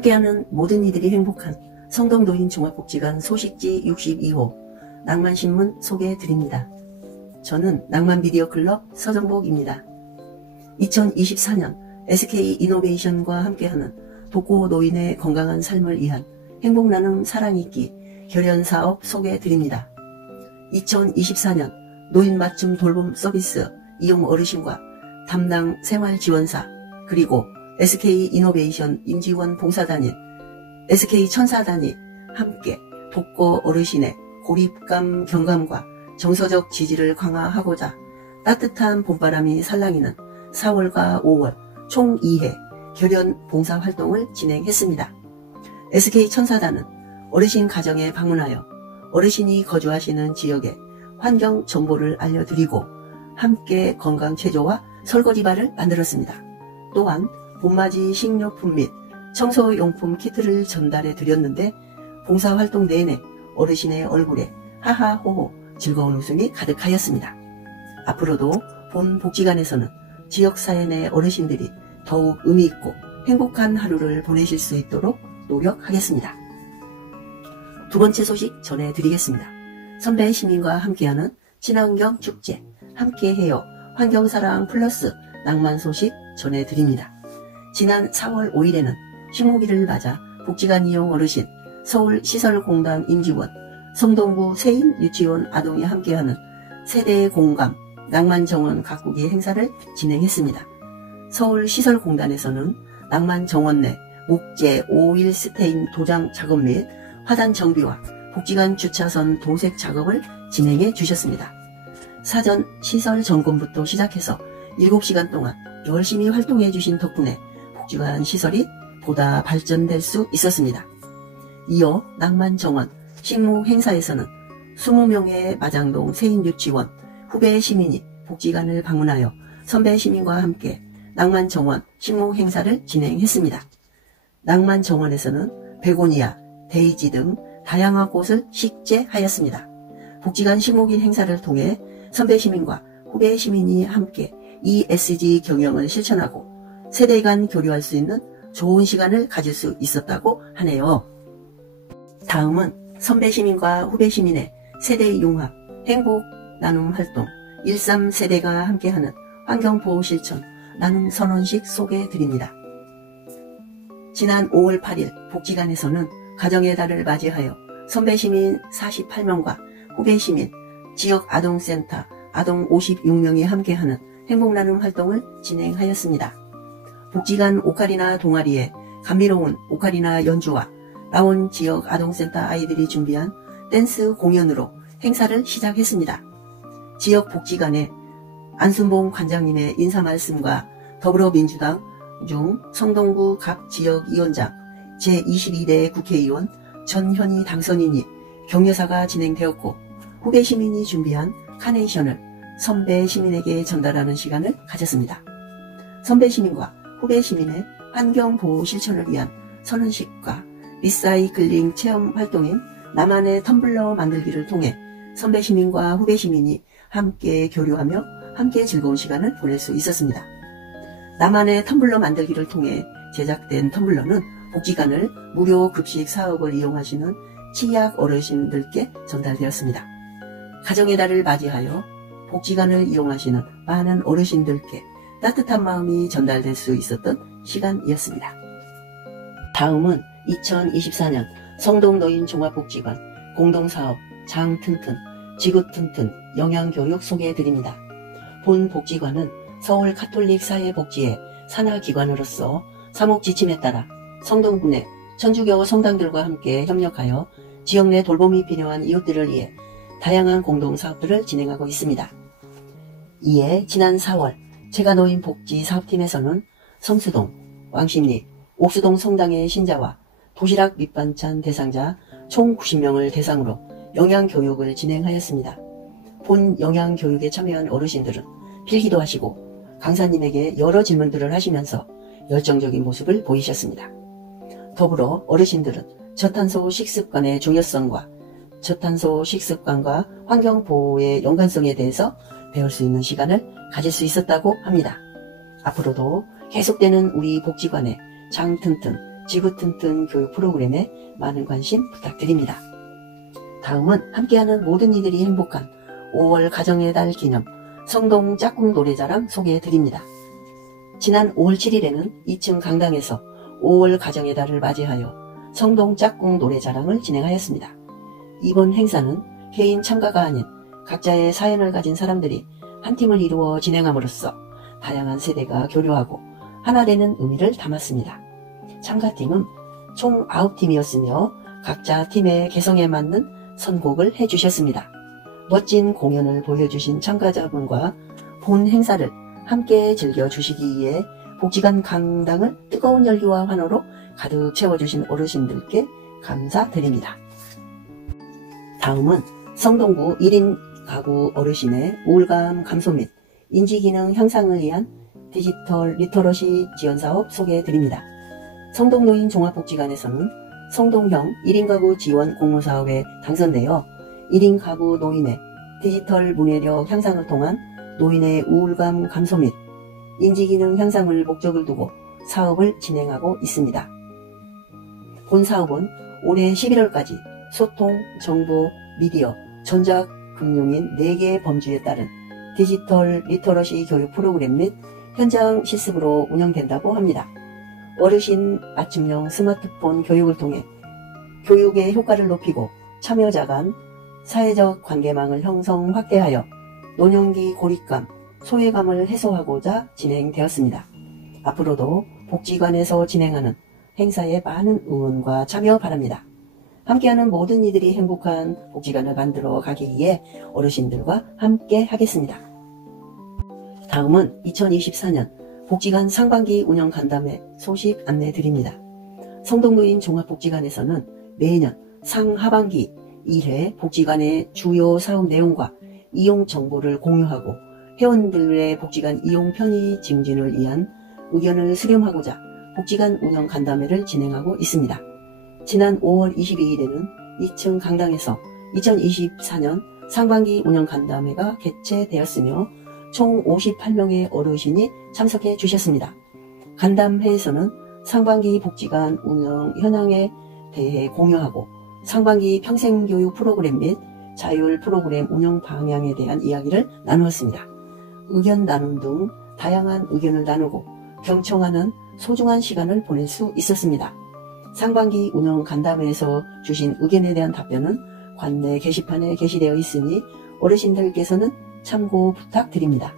함께하는 모든 이들이 행복한 성동노인 종합복지관 소식지 62호 낭만신문 소개해드립니다. 저는 낭만미디어클럽 서정복입니다. 2024년 SK이노베이션과 함께하는 독거노인의 건강한 삶을 위한 행복나눔 사랑있기 결연사업 소개해드립니다. 2024년 노인 맞춤 돌봄 서비스 이용 어르신과 담당 생활지원사 그리고 SK이노베이션 임직원 봉사단인 SK천사단이 함께 독거 어르신의 고립감 경감과 정서적 지지를 강화하고자 따뜻한 봄바람이 살랑이는 4월과 5월 총 2회 결연 봉사활동을 진행했습니다. SK천사단은 어르신 가정에 방문하여 어르신이 거주하시는 지역의 환경 정보를 알려드리고 함께 건강체조와 설거지바를 만들었습니다. 또한 봄맞이 식료품 및 청소용품 키트를 전달해 드렸는데 봉사활동 내내 어르신의 얼굴에 하하호호 즐거운 웃음이 가득하였습니다. 앞으로도 본 복지관에서는 지역사회 내 어르신들이 더욱 의미있고 행복한 하루를 보내실 수 있도록 노력하겠습니다. 두 번째 소식 전해드리겠습니다. 선배 시민과 함께하는 친환경 축제 함께해요 환경사랑 플러스 낭만 소식 전해드립니다. 지난 4월 5일에는 식목일을 맞아 복지관 이용 어르신, 서울시설공단 임직원, 성동구 세인유치원 아동이 함께하는 세대의 공감, 낭만정원 가꾸기 행사를 진행했습니다. 서울시설공단에서는 낭만정원 내 목재 5일 스테인 도장 작업 및 화단 정비와 복지관 주차선 도색 작업을 진행해 주셨습니다. 사전 시설 점검부터 시작해서 7시간 동안 열심히 활동해 주신 덕분에 복지관 시설이 보다 발전될 수 있었습니다. 이어 낭만정원 식목 행사에서는 20명의 마장동 세인유치원 후배 시민이 복지관을 방문하여 선배 시민과 함께 낭만정원 식목 행사를 진행했습니다. 낭만정원에서는 베고니아, 데이지 등 다양한 꽃을 식재하였습니다. 복지관 식목일 행사를 통해 선배 시민과 후배 시민이 함께 ESG 경영을 실천하고 세대 간 교류할 수 있는 좋은 시간을 가질 수 있었다고 하네요. 다음은 선배 시민과 후배 시민의 세대 융합, 행복 나눔 활동 13세대가 함께하는 환경보호 실천 나눔 선언식 소개해드립니다. 지난 5월 8일 복지관에서는 가정의 달을 맞이하여 선배 시민 48명과 후배 시민, 지역 아동센터 아동 56명이 함께하는 행복나눔 활동을 진행하였습니다. 복지관 오카리나 동아리에 감미로운 오카리나 연주와 라온 지역 아동센터 아이들이 준비한 댄스 공연으로 행사를 시작했습니다. 지역 복지관에 안순봉 관장님의 인사 말씀과 더불어민주당 중 성동구 각 지역위원장 제22대 국회의원 전현희 당선인이 격려사가 진행되었고 후배 시민이 준비한 카네이션을 선배 시민에게 전달하는 시간을 가졌습니다. 선배 시민과 후배 시민의 환경보호 실천을 위한 선언식과 리사이클링 체험 활동인 나만의 텀블러 만들기를 통해 선배 시민과 후배 시민이 함께 교류하며 함께 즐거운 시간을 보낼 수 있었습니다. 나만의 텀블러 만들기를 통해 제작된 텀블러는 복지관을 무료 급식 사업을 이용하시는 취약 어르신들께 전달되었습니다. 가정의 달을 맞이하여 복지관을 이용하시는 많은 어르신들께 따뜻한 마음이 전달될 수 있었던 시간이었습니다. 다음은 2024년 성동노인 종합복지관 공동사업 장튼튼 지구튼튼 영양교육 소개해드립니다. 본 복지관은 서울 카톨릭 사회복지의 산하기관으로서 사목지침에 따라 성동구 내 천주교 성당들과 함께 협력하여 지역 내 돌봄이 필요한 이웃들을 위해 다양한 공동사업들을 진행하고 있습니다. 이에 지난 4월 제가노인 복지사업팀에서는 성수동, 왕십리, 옥수동 성당의 신자와 도시락 밑반찬 대상자 총 90명을 대상으로 영양교육을 진행하였습니다. 본 영양교육에 참여한 어르신들은 필기도 하시고 강사님에게 여러 질문들을 하시면서 열정적인 모습을 보이셨습니다. 더불어 어르신들은 저탄소 식습관의 중요성과 저탄소 식습관과 환경보호의 연관성에 대해서 배울 수 있는 시간을 가질 수 있었다고 합니다. 앞으로도 계속되는 우리 복지관의 장튼튼 지구튼튼 교육 프로그램에 많은 관심 부탁드립니다. 다음은 함께하는 모든 이들이 행복한 5월 가정의 달 기념 성동 짝꿍 노래자랑 소개해드립니다. 지난 5월 7일에는 2층 강당에서 5월 가정의 달을 맞이하여 성동 짝꿍 노래자랑을 진행하였습니다. 이번 행사는 개인 참가가 아닌 각자의 사연을 가진 사람들이 한 팀을 이루어 진행함으로써 다양한 세대가 교류하고 하나 되는 의미를 담았습니다. 참가팀은 총 9팀이었으며 각자 팀의 개성에 맞는 선곡을 해주셨습니다. 멋진 공연을 보여주신 참가자분과 본 행사를 함께 즐겨주시기 위해 복지관 강당을 뜨거운 열기와 환호로 가득 채워주신 어르신들께 감사드립니다. 다음은 성동구 1인 가구 어르신의 우울감 감소 및 인지기능 향상을 위한 디지털 리터러시 지원사업 소개해드립니다. 성동노인 종합복지관에서는 성동형 1인 가구 지원 공모사업에 당선되어 1인 가구 노인의 디지털 문해력 향상을 통한 노인의 우울감 감소 및 인지기능 향상을 목적을 두고 사업을 진행하고 있습니다. 본 사업은 올해 11월까지 소통, 정보, 미디어, 전자금융인 4개의 범주에 따른 디지털 리터러시 교육 프로그램 및 현장 실습으로 운영된다고 합니다. 어르신 맞춤형 스마트폰 교육을 통해 교육의 효과를 높이고 참여자 간 사회적 관계망을 형성 확대하여 노년기 고립감, 소외감을 해소하고자 진행되었습니다. 앞으로도 복지관에서 진행하는 행사에 많은 응원과 참여 바랍니다. 함께하는 모든 이들이 행복한 복지관을 만들어 가기 위해 어르신들과 함께 하겠습니다. 다음은 2024년 복지관 상반기 운영 간담회 소식 안내 드립니다. 성동노인 종합복지관에서는 매년 상하반기 1회 복지관의 주요 사업 내용과 이용 정보를 공유하고 회원들의 복지관 이용 편의 증진을 위한 의견을 수렴하고자 복지관 운영 간담회를 진행하고 있습니다. 지난 5월 22일에는 2층 강당에서 2024년 상반기 운영 간담회가 개최되었으며 총 58명의 어르신이 참석해 주셨습니다. 간담회에서는 상반기 복지관 운영 현황에 대해 공유하고 상반기 평생교육 프로그램 및 자율 프로그램 운영 방향에 대한 이야기를 나누었습니다. 의견 나눔 등 다양한 의견을 나누고 경청하는 소중한 시간을 보낼 수 있었습니다. 상반기 운영 간담회에서 주신 의견에 대한 답변은 관내 게시판에 게시되어 있으니 어르신들께서는 참고 부탁드립니다.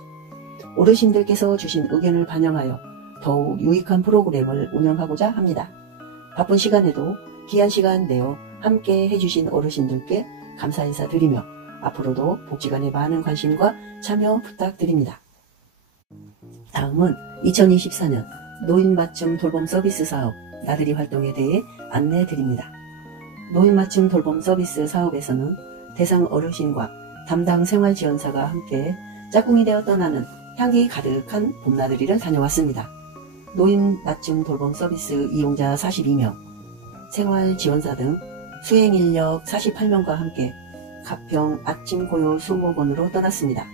어르신들께서 주신 의견을 반영하여 더욱 유익한 프로그램을 운영하고자 합니다. 바쁜 시간에도 귀한 시간 내어 함께 해주신 어르신들께 감사 인사드리며 앞으로도 복지관에 많은 관심과 참여 부탁드립니다. 다음은 2024년 노인 맞춤 돌봄 서비스 사업 나들이 활동에 대해 안내 드립니다. 노인 맞춤 돌봄 서비스 사업에서는 대상 어르신과 담당 생활지원사가 함께 짝꿍이 되어 떠나는 향기 가득한 봄나들이를 다녀왔습니다. 노인 맞춤 돌봄 서비스 이용자 42명, 생활지원사 등 수행인력 48명과 함께 가평 아침 고요 수목원으로 떠났습니다.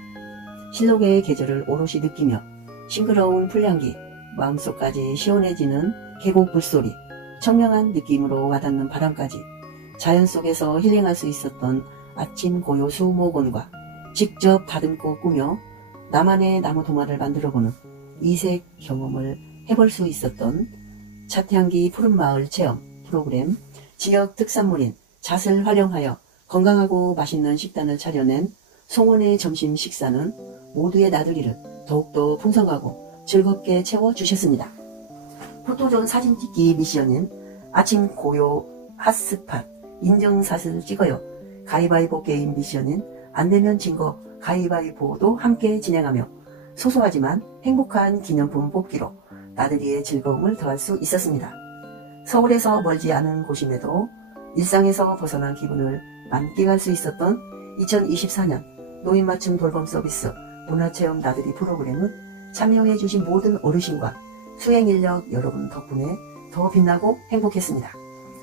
실록의 계절을 오롯이 느끼며 싱그러운 풀향기, 마음속까지 시원해지는 계곡 물소리, 청명한 느낌으로 와닿는 바람까지 자연 속에서 힐링할 수 있었던 아침 고요 수목원과 직접 다듬고 꾸며 나만의 나무 도마를 만들어보는 이색 경험을 해볼 수 있었던 찻향기 푸른마을 체험 프로그램, 지역 특산물인 잣을 활용하여 건강하고 맛있는 식단을 차려낸 송원의 점심 식사는 모두의 나들이를 더욱더 풍성하고 즐겁게 채워주셨습니다. 포토존 사진 찍기 미션인 아침 고요 핫스팟 인증샷을 찍어요 가위바위보 게임 미션인 안내면 진거 가위바위보도 함께 진행하며 소소하지만 행복한 기념품 뽑기로 나들이의 즐거움을 더할 수 있었습니다. 서울에서 멀지 않은 곳임에도 일상에서 벗어난 기분을 만끽할 수 있었던 2024년 노인 맞춤 돌봄 서비스 문화체험 나들이 프로그램은 참여해주신 모든 어르신과 수행인력 여러분 덕분에 더 빛나고 행복했습니다.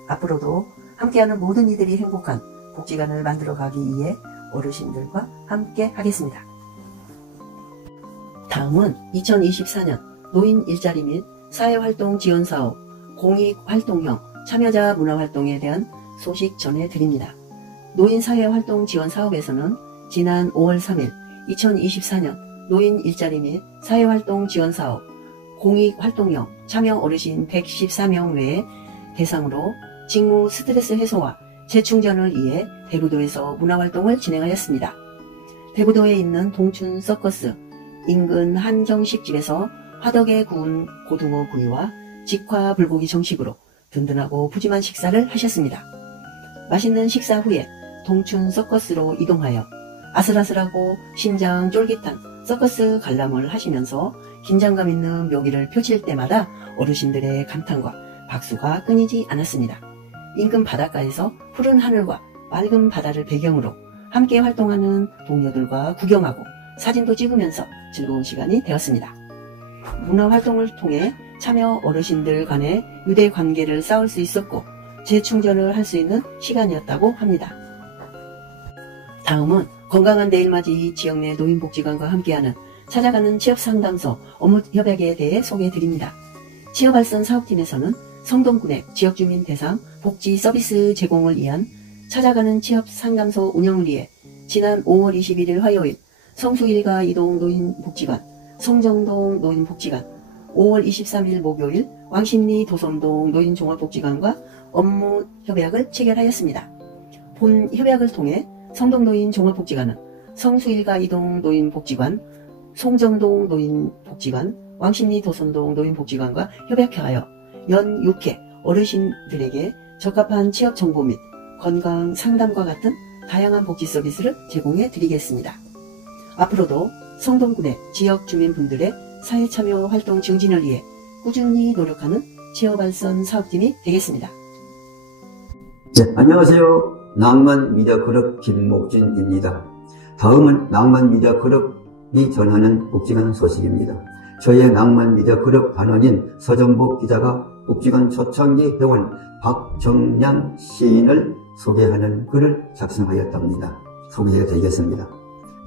앞으로도 함께하는 모든 이들이 행복한 복지관을 만들어가기 위해 어르신들과 함께 하겠습니다. 다음은 2024년 노인 일자리 및 사회활동 지원사업 공익활동형 참여자 문화활동에 대한 소식 전해드립니다. 노인사회활동 지원사업에서는 지난 5월 3일 2024년 노인 일자리 및 사회활동 지원사업 공익활동형 참여 어르신 114명 외에 대상으로 직무 스트레스 해소와 재충전을 위해 대부도에서 문화활동을 진행하였습니다. 대부도에 있는 동춘 서커스 인근 한정식집에서 화덕에 구운 고등어 구이와 직화 불고기 정식으로 든든하고 푸짐한 식사를 하셨습니다. 맛있는 식사 후에 동춘 서커스로 이동하여 아슬아슬하고 심장 쫄깃한 서커스 관람을 하시면서 긴장감 있는 묘기를 펼칠 때마다 어르신들의 감탄과 박수가 끊이지 않았습니다. 인근 바닷가에서 푸른 하늘과 맑은 바다를 배경으로 함께 활동하는 동료들과 구경하고 사진도 찍으면서 즐거운 시간이 되었습니다. 문화활동을 통해 참여 어르신들 간의 유대 관계를 쌓을 수 있었고 재충전을 할 수 있는 시간이었다고 합니다. 다음은 건강한 내일맞이 지역 내 노인복지관과 함께하는 찾아가는 취업상담소 업무협약에 대해 소개해드립니다. 취업발전 사업팀에서는 성동군의 지역주민 대상 복지 서비스 제공을 위한 찾아가는 취업상담소 운영을 위해 지난 5월 21일 화요일 성수일가 이동 노인복지관, 성정동 노인복지관, 5월 23일 목요일 왕십리 도선동 노인종합복지관과 업무협약을 체결하였습니다. 본 협약을 통해 성동노인종합복지관은 성수일가 이동 노인복지관, 송정동 노인복지관, 왕십리 도선동 노인복지관과 협약하여 연 6회 어르신들에게 적합한 취업 정보 및 건강 상담과 같은 다양한 복지 서비스를 제공해 드리겠습니다. 앞으로도 성동군의 지역 주민분들의 사회참여 활동 증진을 위해 꾸준히 노력하는 취업발전 사업팀이 되겠습니다. 네, 안녕하세요. 낭만 미디어 그룹 김목진입니다. 다음은 낭만 미디어 그룹이 전하는 복지관 소식입니다. 저희의 낭만 미디어 그룹 단원인 서정복 기자가 복지관 초창기 회원 박정량 시인을 소개하는 글을 작성하였답니다. 소개해 드리겠습니다.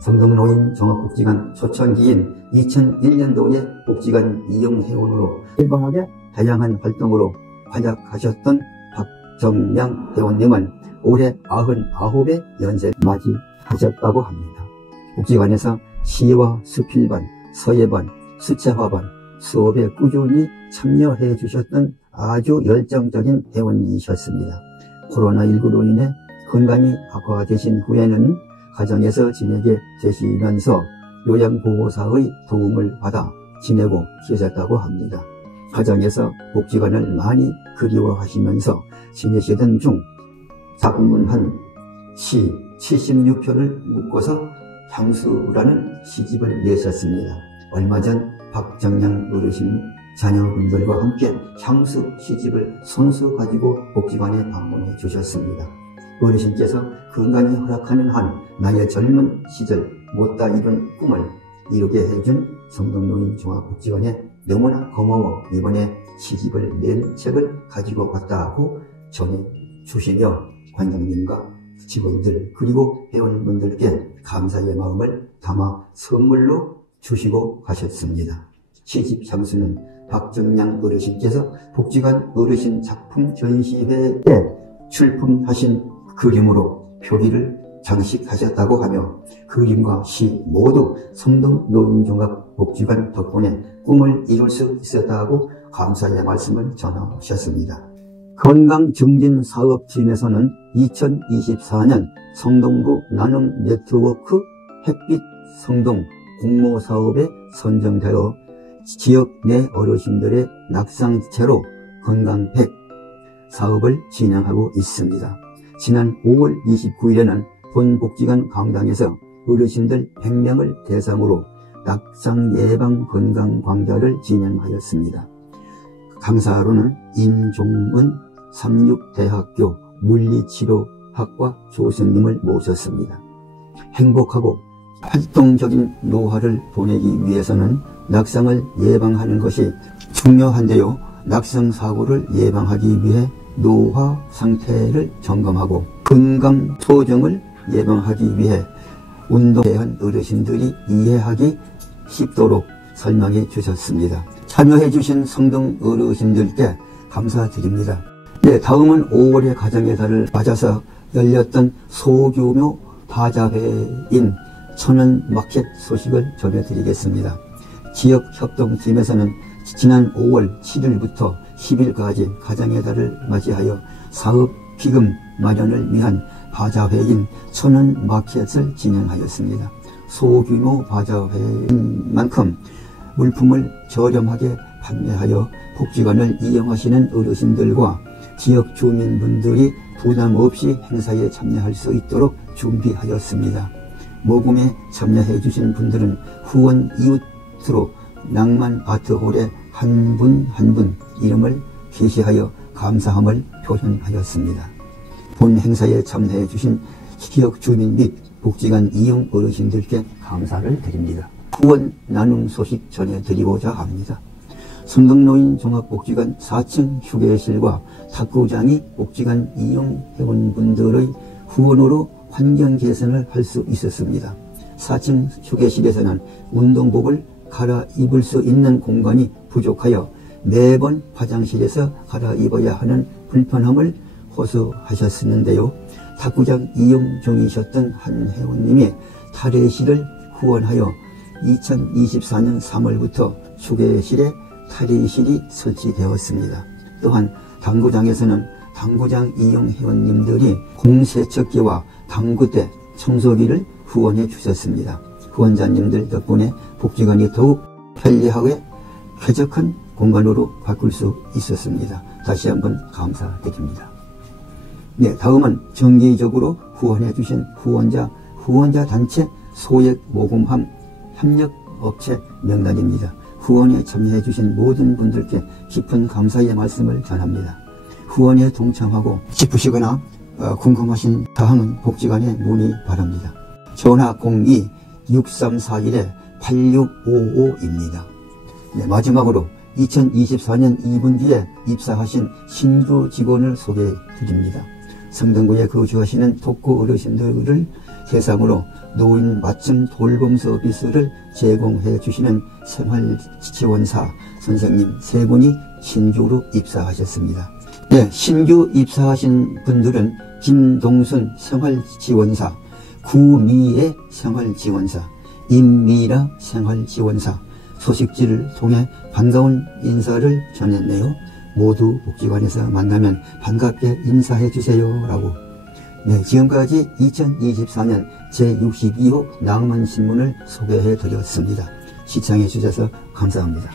성동노인 종합복지관 초창기인 2001년도에 복지관 이용 회원으로 일방하게 다양한 활동으로 활약하셨던 박정량 회원님은 올해 99의 연세를 맞이하셨다고 합니다. 복지관에서 시와 수필반, 서예반, 수채화반 수업에 꾸준히 참여해 주셨던 아주 열정적인 회원이셨습니다. 코로나19로 인해 건강이 악화되신 후에는 가정에서 지내게 되시면서 요양보호사의 도움을 받아 지내고 계셨다고 합니다. 가정에서 복지관을 많이 그리워하시면서 지내시던 중 작문한 시 76편을 묶어서 향수라는 시집을 내셨습니다. 얼마 전 박정량 어르신 자녀분들과 함께 향수 시집을 손수 가지고 복지관에 방문해 주셨습니다. 어르신께서 건강이 허락하는 한 나의 젊은 시절 못다 이룬 꿈을 이루게 해준 성동노인종합복지관에 너무나 고마워 이번에 시집을 낼 책을 가지고 왔다고 전해주시며 관장님과 직원들 그리고 회원분들께 감사의 마음을 담아 선물로 주시고 가셨습니다. 시집 향수는 박정량 어르신께서 복지관 어르신 작품 전시회에 출품하신 그림으로 표기를 장식하셨다고 하며 그림과 시 모두 성동노인종합복지관 덕분에 꿈을 이룰 수 있었다고 감사의 말씀을 전하셨습니다. 건강증진사업팀에서는 2024년 성동구 나눔네트워크 햇빛 성동 공모사업에 선정되어 지역 내 어르신들의 낙상제로 건강100 사업을 진행하고 있습니다. 지난 5월 29일에는 본 복지관 강당에서 어르신들 100명을 대상으로 낙상 예방 건강 강좌를 진행하였습니다. 강사로는 임종은 삼육대학교 물리치료학과 교수님을 모셨습니다. 행복하고 활동적인 노화를 보내기 위해서는 낙상을 예방하는 것이 중요한데요. 낙상 사고를 예방하기 위해 노화 상태를 점검하고 건강 소정을 예방하기 위해 운동에 대한 어르신들이 이해하기 쉽도록 설명해 주셨습니다. 참여해 주신 성동 어르신들께 감사드립니다. 네, 다음은 5월의 가정의 달을 맞아서 열렸던 소규모 바자회인 천연마켓 소식을 전해드리겠습니다. 지역협동팀에서는 지난 5월 7일부터 10일까지 가정의 달을 맞이하여 사업기금 마련을 위한 바자회인 천연마켓을 진행하였습니다. 소규모 바자회인 만큼 물품을 저렴하게 판매하여 복지관을 이용하시는 어르신들과 지역 주민분들이 부담 없이 행사에 참여할 수 있도록 준비하였습니다. 모금에 참여해 주신 분들은 후원 이웃으로 낭만 아트홀에 한 분 한 분 이름을 게시하여 감사함을 표현하였습니다. 본 행사에 참여해 주신 지역 주민 및 복지관 이용 어르신들께 감사를 드립니다. 후원 나눔 소식 전해드리고자 합니다. 성덕노인 종합복지관 4층 휴게실과 탁구장이 복지관 이용 회원분들의 후원으로 환경 개선을 할 수 있었습니다. 4층 휴게실에서는 운동복을 갈아입을 수 있는 공간이 부족하여 매번 화장실에서 갈아입어야 하는 불편함을 호소하셨었는데요. 탁구장 이용 중이셨던 한 회원님이 탈의실을 후원하여 2024년 3월부터 휴게실에 탈의실이 설치되었습니다. 또한 당구장에서는 당구장 이용 회원님들이 공세척기와 당구대, 청소기를 후원해 주셨습니다. 후원자님들 덕분에 복지관이 더욱 편리하게 쾌적한 공간으로 바꿀 수 있었습니다. 다시 한번 감사드립니다. 네, 다음은 정기적으로 후원해 주신 후원자 단체 소액 모금함 협력업체 명단입니다. 후원에 참여해 주신 모든 분들께 깊은 감사의 말씀을 전합니다. 후원에 동참하고 싶으시거나 궁금하신 사항은 복지관에 문의 바랍니다. 전화 02-6341-8655입니다. 네, 마지막으로 2024년 2분기에 입사하신 신규 직원을 소개해 드립니다. 성동구에 거주하시는 독거 어르신들을 대상으로 노인 맞춤 돌봄 서비스를 제공해 주시는 생활지원사 선생님 3분이 신규로 입사하셨습니다. 네, 신규 입사하신 분들은 김동순 생활지원사, 구미애 생활지원사, 임미라 생활지원사, 소식지를 통해 반가운 인사를 전했네요. 모두 복지관에서 만나면 반갑게 인사해 주세요 라고. 네, 지금까지 2024년 제62호 낭만신문을 소개해 드렸습니다. 시청해 주셔서 감사합니다.